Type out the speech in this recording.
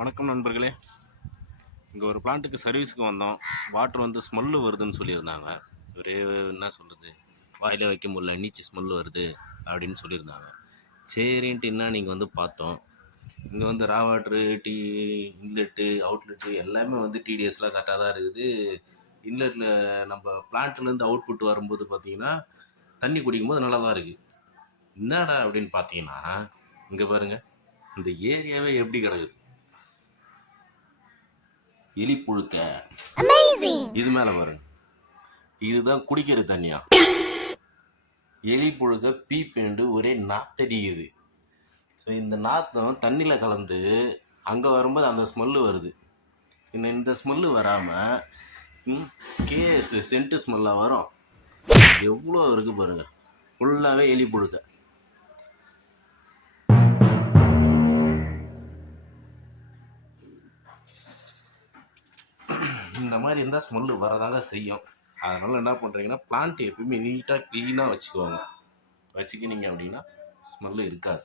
வணக்கம் நண்பர்களே. இங்கே ஒரு பிளான்ட்டுக்கு சர்வீஸுக்கு வந்தோம். வாட்டர் வந்து ஸ்மெல்லு வருதுன்னு சொல்லியிருந்தாங்க. ஒரே என்ன சொல்கிறது, வாயில் வைக்க முடியல, நீச்சி ஸ்மெல்லு வருது அப்படின்னு சொல்லியிருந்தாங்க. சரின்ட்டு என்ன நீங்கள் வந்து பார்த்தோம். இங்கே வந்து ரா வாட்ரு, இன்லெட்டு, அவுட்லெட்டு எல்லாமே வந்து டிடிஎஸ்லாம் கரெக்டாக தான் இருக்குது. இன்லெட்டில் நம்ம பிளான்ட்லேருந்து அவுட்புட் வரும்போது பார்த்தீங்கன்னா தண்ணி குடிக்கும்போது நல்லா தான் இருக்குது. என்னடா அப்படின்னு பார்த்தீங்கன்னா, இங்கே பாருங்கள், இந்த ஏரியாவே எப்படி கிடக்குது. எலி புழுக்க இது மேல பாருங்க, இதுதான் குடிக்கிற தண்ணியா. எலி புழுக்க பீப்பேண்டு ஒரே நாத்தடிக்குது. ஸோ இந்த நாத்தம் தண்ணியில் கலந்து அங்கே வரும்போது அந்த ஸ்மெல்லு வருது. இன்னும் இந்த ஸ்மெல்லு வராமல் கேஎஸ் சென்ட்டு ஸ்மெல்லாக வரும். எவ்வளோ இருக்குது பாருங்க, ஃபுல்லாகவே எலி புழுக்க. இந்த மாதிரி இருந்தால் ஸ்மெல்லு வரதாங்க செய்யும். அதனால் என்ன பண்ணுறீங்கன்னா, பிளான்ட் எப்பயுமே நீட்டாக க்ளீனாக வச்சுக்குவாங்க. வச்சுக்கினீங்க அப்படின்னா ஸ்மெல்லு இருக்காது.